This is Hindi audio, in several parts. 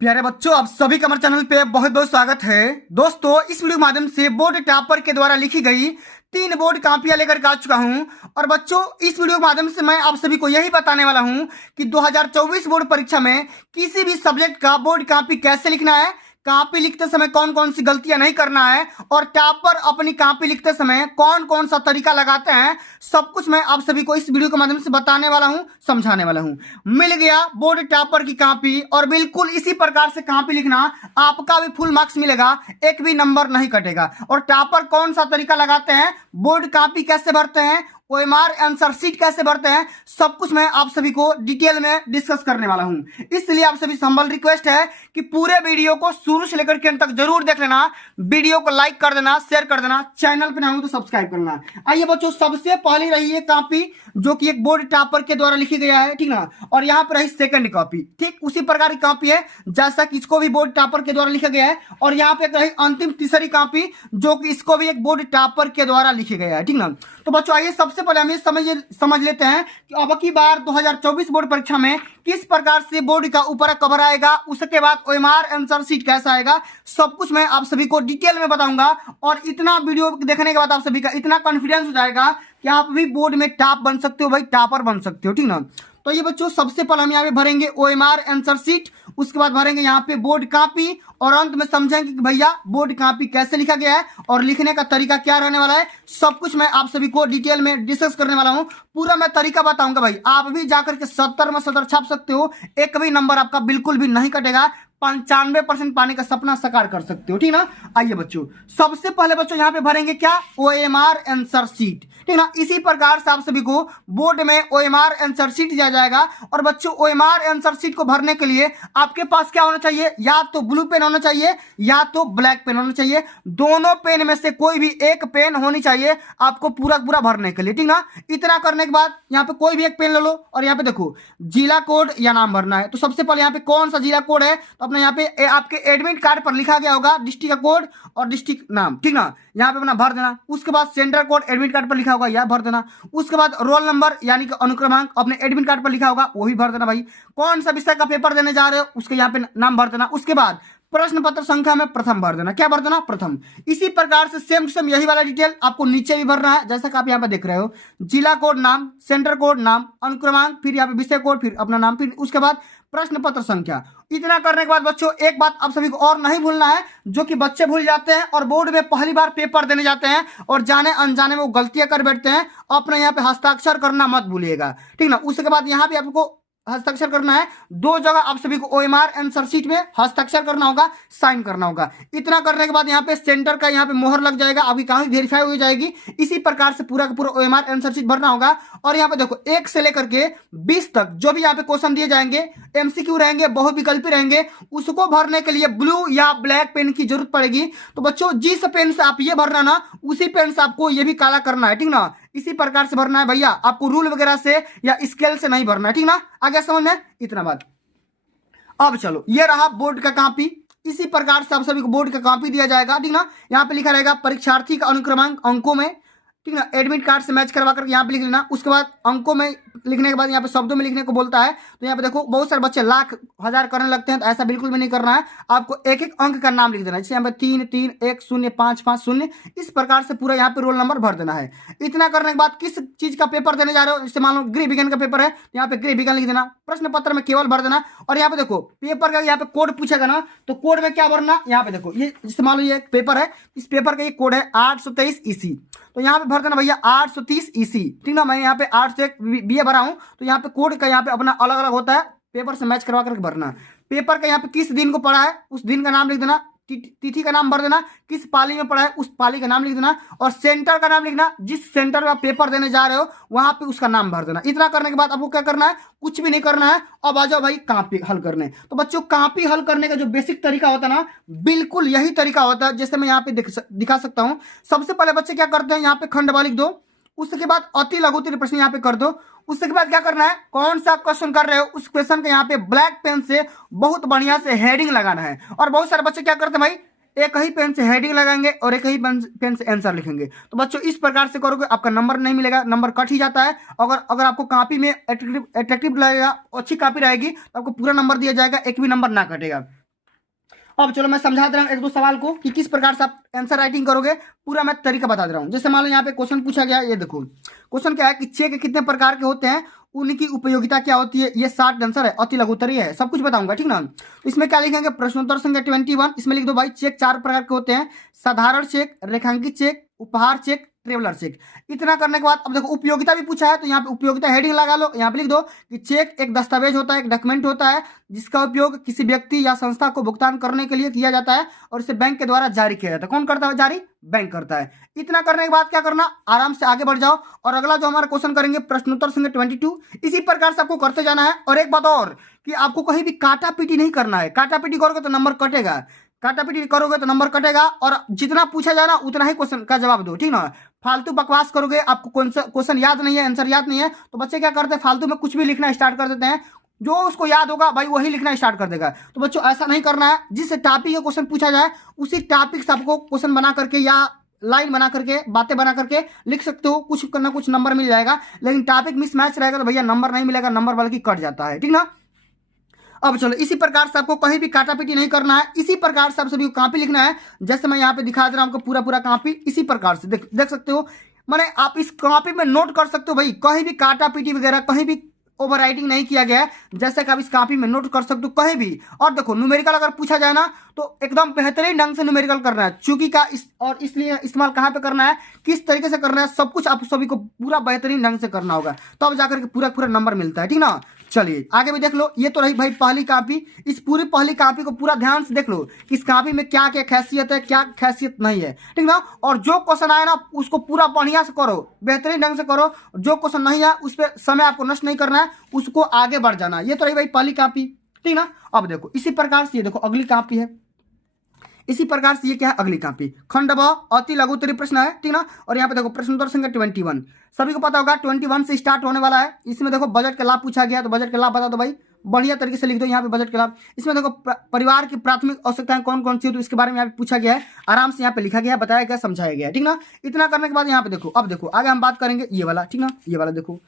प्यारे बच्चों, आप सभी का हमारे चैनल पे बहुत बहुत स्वागत है। दोस्तों, इस वीडियो के माध्यम से बोर्ड टॉपर के द्वारा लिखी गई 3 बोर्ड कापियां लेकर के आ चुका हूं। और बच्चों, इस वीडियो के माध्यम से मैं आप सभी को यही बताने वाला हूं कि 2024 बोर्ड परीक्षा में किसी भी सब्जेक्ट का बोर्ड कॉपी कैसे लिखना है, कॉपी लिखते समय कौन कौन सी गलतियां नहीं करना है, और टॉपर अपनी कॉपी लिखते समय कौन कौन सा तरीका लगाते हैं, सब कुछ मैं आप सभी को इस वीडियो के माध्यम से बताने वाला हूं, समझाने वाला हूं। मिल गया बोर्ड टॉपर की कॉपी, और बिल्कुल इसी प्रकार से कॉपी लिखना, आपका भी फुल मार्क्स मिलेगा, एक भी नंबर नहीं कटेगा। और टॉपर कौन सा तरीका लगाते हैं, बोर्ड कॉपी कैसे भरते हैं, ओएमआर आंसर शीट कैसे भरते हैं, सब कुछ मैं आप सभी को डिटेल में डिस्कस करने वाला हूं। इसलिए आप सभी से हम्बल रिक्वेस्ट है कि पूरे वीडियो को शुरू से लेकर के अंत तक जरूर देख लेना। वीडियो को लाइक कर देना, शेयर कर देना, चैनल पे नए हो तो सब्सक्राइब करना। आइए बच्चों, सबसे पहले रही है कॉपी जो कि एक बोर्ड टॉपर के द्वारा लिखी गया है, ठीक ना। और यहाँ पर रही सेकंड कॉपी, ठीक उसी प्रकार की कॉपी है जैसा कि इसको भी बोर्ड टॉपर के द्वारा लिखा गया है। और यहाँ पे रही अंतिम तीसरी कॉपी जो कि इसको भी एक बोर्ड टॉपर के द्वारा लिखी गया है, ठीक ना। तो बच्चों, आइए सबसे पहले हम ये समझ लेते हैं कि अब की बार 2024 बोर्ड परीक्षा में किस प्रकार से बोर्ड का ऊपर कवर आएगा, उसके बाद ओएमआर आंसर शीट कैसा आएगा, सब कुछ मैं आप सभी को डिटेल में बताऊंगा। और इतना वीडियो देखने के बाद आप सभी का इतना कॉन्फिडेंस हो जाएगा कि आप भी बोर्ड में टॉप बन सकते हो, भाई टॉपर बन सकते हो, ठीक ना। तो ये बच्चों, सबसे पहले हम यहाँ पे भरेंगे ओएमआर आंसर शीट, उसके बाद भरेंगे यहाँ पे बोर्ड कॉपी, और अंत में समझेंगे कि भैया बोर्ड कॉपी कैसे लिखा गया है और लिखने का तरीका क्या रहने वाला है। सब कुछ मैं आप सभी को डिटेल में डिस्कस करने वाला हूं, पूरा मैं तरीका बताऊंगा। भाई आप भी जाकर के 70 में 70 छाप सकते हो, एक भी नंबर आपका बिल्कुल भी नहीं कटेगा, 95% पाने का सपना साकार कर सकते हो, ठीक ना। आइए बच्चों, सबसे पहले बच्चों यहाँ पे भरेंगे क्या, ओएमआर आंसर शीट, ठीक ना। इसी प्रकार से आप सभी को बोर्ड में ओएमआर आंसर शीट दिया जाएगा। और बच्चों, ओएमआर आंसर शीट को भरने के लिए आपके पास क्या होना चाहिए, या तो ब्लू पेन होना चाहिए या तो ब्लैक पेन होना चाहिए। दोनों पेन में से कोई भी एक पेन होनी चाहिए आपको पूरा पूरा भरने के लिए, ठीक ना। इतना करने के बाद यहाँ पे कोई भी एक पेन ले लो, और यहाँ पे देखो जिला कोड या नाम भरना है। तो सबसे पहले यहाँ पे कौन सा जिला कोड है, तो अपना यहाँ पे आपके एडमिट कार्ड पर लिखा गया होगा डिस्ट्रिक्ट का कोड और डिस्ट्रिक्ट नाम, ठीक ना, यहाँ पे अपना भर देना। उसके बाद सेंटर कोड एडमिट कार्ड पर लिखा होगा, यह भर देना। उसके बाद रोल नंबर यानी कि अनुक्रमांक अपने एडमिट कार्ड पर लिखा होगा, वो भी भर देना। भाई कौन सा विषय का पेपर देने जा रहे हो उसके यहाँ पे नाम भर देना। उसके बाद प्रश्न पत्र संख्या में प्रथम भर देना, क्या भर देना, प्रथम। इसी प्रकार से सेम टू सेम यही वाला डिटेल आपको नीचे भी भरना है, जैसा कि आप यहाँ पे देख रहे हो, जिला कोड नाम, सेंटर कोड नाम, अनुक्रमांक, फिर यहाँ पे विषय कोड, फिर अपना नाम, फिर उसके बाद प्रश्न पत्र संख्या। इतना करने के बाद बच्चों, एक बात आप सभी को और नहीं भूलना है, जो कि बच्चे भूल जाते हैं और बोर्ड में पहली बार पेपर देने जाते हैं और जाने अनजाने में वो गलतियां कर बैठते हैं, अपने यहाँ पे हस्ताक्षर करना मत भूलिएगा, ठीक ना। उसके बाद यहाँ पे आपको हस्ताक्षर करना है, 2 जगह आप सभी को ओएमआर आंसर शीट में हस्ताक्षर करना होगा, साइन करना होगा। इतना करने के बाद यहाँ पे सेंटर का यहाँ पे मोहर लग जाएगा, अभी कहाँ वेरीफाई हो जाएगी। इसी प्रकार से पूरा का पूरा ओएमआर आंसर शीट भरना होगा। और यहाँ पे देखो 1 से लेकर के 20 तक जो भी यहाँ पे क्वेश्चन दिए जाएंगे, एमसीक्यू रहेंगे, बहुविकल्पी रहेंगे, उसको भरने के लिए ब्लू या ब्लैक पेन की जरूरत पड़ेगी। तो बच्चों, जिस पेन से आप ये भरना ना, उसी पेन से आपको ये भी काला करना है, ठीक ना। इसी प्रकार से भरना है भैया, आपको रूल वगैरह से या स्केल से नहीं भरना है, ठीक ना। आगे समझ में इतना बात। अब चलो, ये रहा बोर्ड का कॉपी। इसी प्रकार से आप सभी को बोर्ड का कॉपी दिया जाएगा, ठीक ना। यहाँ पे लिखा रहेगा परीक्षार्थी का अनुक्रमांक अंकों में, ठीक ना, एडमिट कार्ड से मैच करवा कर यहाँ पे लिख लेना। उसके बाद अंकों में लिखने के बाद यहाँ पे शब्दों में लिखने को बोलता है। तो यहाँ पे देखो बहुत सारे बच्चे लाख हजार करने लगते हैं, तो ऐसा बिल्कुल भी नहीं करना है। आपको एक एक अंक का नाम लिख देना है, जैसे यहाँ पे 3 3 1 0 5 5 0, इस प्रकार से पूरा यहाँ पे रोल नंबर भर देना है। इतना करने के बाद किस चीज का पेपर देने जा रहे हो, जैसे मान लो गृह विज्ञान का पेपर है, तो यहाँ पे गृह विज्ञान लिख देना, प्रश्न पत्र में केवल भर देना। और यहाँ पे देखो पेपर का यहाँ पे कोड पूछेगा ना, तो कोड में क्या भरना, यहाँ पे देखो ये जैसे मान लो ये एक पेपर है, इस पेपर का ये कोड है 823 ईसी, तो यहाँ पे भर देना भैया 830 ईसी, ठीक ना। मैं यहाँ पे 8 से 1 बीए भरा हूँ, तो यहाँ पे कोड का यहाँ पे अपना अलग अलग होता है, पेपर से मैच करवा करके भरना। पेपर का यहाँ पे किस दिन को पढ़ा है उस दिन का नाम लिख देना, तिथि का नाम भर देना, किस पाली में पढ़ा है उस पाली का नाम लिख देना, और सेंटर का नाम लिखना, जिस सेंटर में आप पेपर देने जा रहे हो वहां पे उसका नाम भर देना। इतना करने के बाद आपको क्या करना है, कुछ भी नहीं करना है। अब आ जाओ भाई कॉपी हल करने। तो बच्चों, कॉपी हल करने का जो बेसिक तरीका होता है ना, बिल्कुल यही तरीका होता है, जैसे मैं यहाँ पे दिखा सकता हूँ। सबसे पहले बच्चे क्या करते हैं, यहाँ पे खंडवा लिख दो, उसके बाद अति लघु प्रश्न यहाँ पे कर दो। उसके बाद क्या करना है, कौन सा क्वेश्चन कर रहे हो उस क्वेश्चन के यहाँ पे ब्लैक पेन से बहुत बढ़िया से हेडिंग लगाना है। और बहुत सारे बच्चे क्या करते हैं भाई, एक ही पेन से हेडिंग लगाएंगे और एक ही पेन से आंसर लिखेंगे। तो बच्चों, इस प्रकार से करोगे आपका नंबर नहीं मिलेगा, नंबर कट ही जाता है। अगर आपको कॉपी में अट्रैक्टिव लगेगा, अच्छी कॉपी रहेगी, तो आपको पूरा नंबर दिया जाएगा, एक भी नंबर ना कटेगा। अब चलो मैं समझा दे रहा हूँ एक दो सवाल को कि किस प्रकार से आप आंसर राइटिंग करोगे, पूरा मैं तरीका बता दे रहा हूँ। जैसे मान लो यहाँ पे क्वेश्चन पूछा गया है, ये देखो क्वेश्चन क्या है कि चेक कितने प्रकार के होते हैं, उनकी उपयोगिता क्या होती है, ये 60 आंसर है, अति लघुत्तरीय है, सब कुछ बताऊंगा, ठीक ना। तो इसमें क्या लिखेंगे, प्रश्नोत्तर संख्या 21, इसमें लिख दो भाई चेक 4 प्रकार के होते हैं, साधारण चेक, रेखांकित चेक, उपहार चेक, ट्रेवलर चेक। इतना करने के बाद अब देखो उपयोगिता भी पूछा है, तो यहाँ पे उपयोगिता हेडिंग लगा लो, यहाँ पे लिख दो कि चेक एक दस्तावेज होता है, एक डॉक्यूमेंट होता है जिसका उपयोग किसी व्यक्ति या संस्था को भुगतान करने के लिए किया जाता है और इसे बैंक के द्वारा जारी किया जाता है। कौन करता है जारी? बैंक करता है। इतना करने के बाद क्या करना, आराम से आगे बढ़ जाओ और अगला जो हमारा क्वेश्चन करेंगे प्रश्नोत्तर संख्या 22, इसी प्रकार से आपको करते जाना है। और एक बात और कि आपको कहीं भी काटा पीटी नहीं करना है, काटा पीटी करोगे तो नंबर कटेगा, काटा पीटी करोगे तो नंबर कटेगा, और जितना पूछा जाए ना उतना ही क्वेश्चन का जवाब दो, ठीक ना। फालतू बकवास करोगे, आपको क्वेश्चन याद नहीं है, आंसर याद नहीं है, तो बच्चे क्या करते हैं फालतू में कुछ भी लिखना स्टार्ट कर देते हैं, जो उसको याद होगा भाई वही लिखना स्टार्ट कर देगा। तो बच्चों ऐसा नहीं करना है, जिस टॉपिक का क्वेश्चन पूछा जाए उसी टॉपिक से आपको क्वेश्चन बना करके या लाइन बना करके बातें बना करके लिख सकते हो, कुछ ना कुछ नंबर मिल जाएगा। लेकिन टॉपिक मिसमैच रहेगा तो भैया नंबर नहीं मिलेगा, नंबर बल्कि कट जाता है, ठीक ना। अब चलो इसी प्रकार से आपको कहीं भी काटा पीटी नहीं करना है, इसी प्रकार से आप सभी को कॉपी लिखना है। जैसे मैं यहाँ पे दिखा दे रहा हूँ आपको पूरा पूरा कॉपी, इसी प्रकार से देख सकते हो, माने आप इस कॉपी में नोट कर सकते हो भाई, कहीं भी काटा पीटी वगैरह कहीं भी ओवर राइटिंग नहीं किया गया है, जैसे कि आप इस कॉपी में नोट कर सकते हो कहीं भी। और देखो न्यूमेरिकल अगर पूछा जाए ना तो एकदम बेहतरीन ढंग से न्यूमेरिकल करना है, चूंकि का और इसलिए इस्तेमाल कहाँ पे करना है, किस तरीके से करना है, सब कुछ आप सभी को पूरा बेहतरीन ढंग से करना होगा, तब जाकर के पूरा पूरा नंबर मिलता है, ठीक ना। चलिए आगे भी देख लो, ये तो रही भाई पहली कॉपी। इस पूरी पहली कॉपी को पूरा ध्यान से देख लो कि इस कॉपी में क्या क्या खासियत है, क्या खासियत नहीं है, ठीक ना। और जो क्वेश्चन आए ना उसको पूरा बढ़िया से करो, बेहतरीन ढंग से करो, जो क्वेश्चन नहीं है उस पर समय आपको नष्ट नहीं करना है, उसको आगे बढ़ जाना है। ये तो रही भाई पहली कॉपी, ठीक ना। अब देखो इसी प्रकार से ये देखो अगली कॉपी है, इसी प्रकार से ये क्या है अगली कॉपी, खंड ब अति लघु उत्तरीय प्रश्न है, ठीक ना। और यहाँ पे देखो प्रश्नोत्तर संख्या 21, सभी को पता होगा 21 से स्टार्ट होने वाला है। इसमें देखो बजट का लाभ पूछा गया, तो बजट का लाभ बता दो भाई, बढ़िया तरीके से लिख दो यहाँ पे बजट का लाभ। इसमें देखो परिवार की प्राथमिक आवश्यकताएं कौन कौन सी होती है इसके बारे में यहाँ पे पूछा गया है, आराम से यहाँ पे लिखा गया, बताया गया, समझाया गया, ठीक ना। इतना करने के बाद यहाँ पे देखो, अब देखो आगे हम बात करेंगे ये वाला, ठीक ना, ये वाला देखो,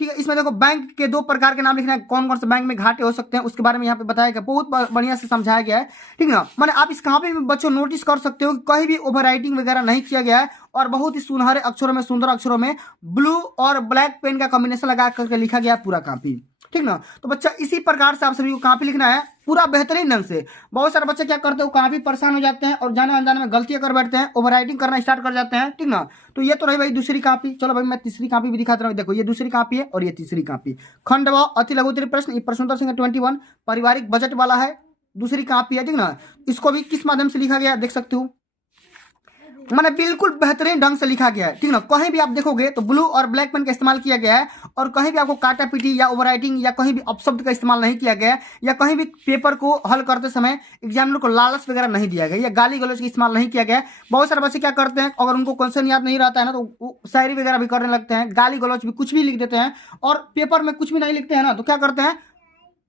ठीक है। इसमें देखो बैंक के 2 प्रकार के नाम लिखना है, कौन कौन से बैंक में घाटे हो सकते हैं उसके बारे में यहाँ पे बताया गया, बहुत बढ़िया से समझाया गया है, ठीक ना। माने आप इस कॉपी में बच्चों नोटिस कर सकते हो कि कहीं भी ओवर राइटिंग वगैरह नहीं किया गया है और बहुत ही सुनहरे अक्षरों में, सुंदर अक्षरों में ब्लू और ब्लैक पेन का कॉम्बिनेशन लगा करके लिखा गया है पूरा कॉपी, ठीक ना। तो बच्चा इसी प्रकार से आप सभी को कॉपी लिखना है पूरा बेहतरीन ढंग से। बहुत सारे बच्चे क्या करते हैं काफी परेशान हो जाते हैं और जाने अनजाने में गलतियां कर बैठते हैं, ओवर राइटिंग करना स्टार्ट कर जाते हैं, ठीक ना। तो ये तो रही भाई दूसरी कॉपी। चलो भाई मैं तीसरी कॉपी भी दिखाता हूँ, देखो ये दूसरी कॉपी है और ये तीसरी कॉपी, खंड व अति लघु उत्तरीय प्रश्न, प्रश्नोत्तर संख्या 21 पारिवारिक बजट वाला है, दूसरी कॉपी है, ठीक ना। इसको भी किस माध्यम से लिखा गया देख सकते हो, मैंने बिल्कुल बेहतरीन ढंग से लिखा गया है, ठीक ना। कहीं भी आप देखोगे तो ब्लू और ब्लैक पेन का इस्तेमाल किया गया है और कहीं भी आपको काटा पीटी या ओवर राइटिंग या कहीं भी अपशब्द का इस्तेमाल नहीं किया गया है, या कहीं भी पेपर को हल करते समय एग्जामिनर को लालच वगैरह नहीं दिया गया, या गाली गलौज का इस्तेमाल नहीं किया गया है। बहुत सारे बच्चे क्या करते हैं अगर उनको क्वेश्चन याद नहीं रहता है ना तो शायरी वगैरह भी करने लगते हैं, गाली गलौज भी कुछ भी लिख देते हैं और पेपर में कुछ भी नहीं लिखते हैं ना, तो क्या करते हैं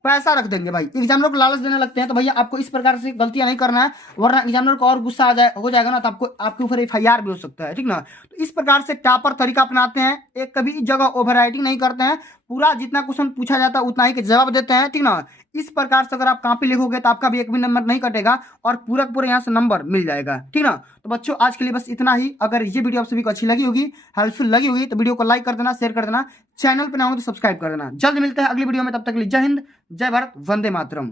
पैसा रख देंगे भाई, एग्जामिनर को लालच देने लगते हैं। तो भैया आपको इस प्रकार से गलतियां नहीं करना है, वरना एग्जामिनर को और गुस्सा हो जाएगा ना, तो आपको आपके ऊपर FIR भी हो सकता है, ठीक ना। तो इस प्रकार से टॉपर तरीका अपनाते हैं, एक कभी जगह ओवर राइटिंग नहीं करते हैं, पूरा जितना क्वेश्चन पूछा जाता है उतना ही के जवाब देते हैं, ठीक ना। इस प्रकार से अगर आप कॉपी लिखोगे तो आपका भी एक भी नंबर नहीं कटेगा और पूरा पूरा यहाँ से नंबर मिल जाएगा, ठीक ना। तो बच्चों आज के लिए बस इतना ही। अगर ये वीडियो आप सभी को अच्छी लगी होगी, हेल्पफुल लगी होगी, तो वीडियो को लाइक कर देना, शेयर कर देना, चैनल पर ना हो तो सब्सक्राइब कर देना। जल्द मिलते हैं अगली वीडियो में, तब तक के लिए जय हिंद, जय भारत, वंदे मातरम।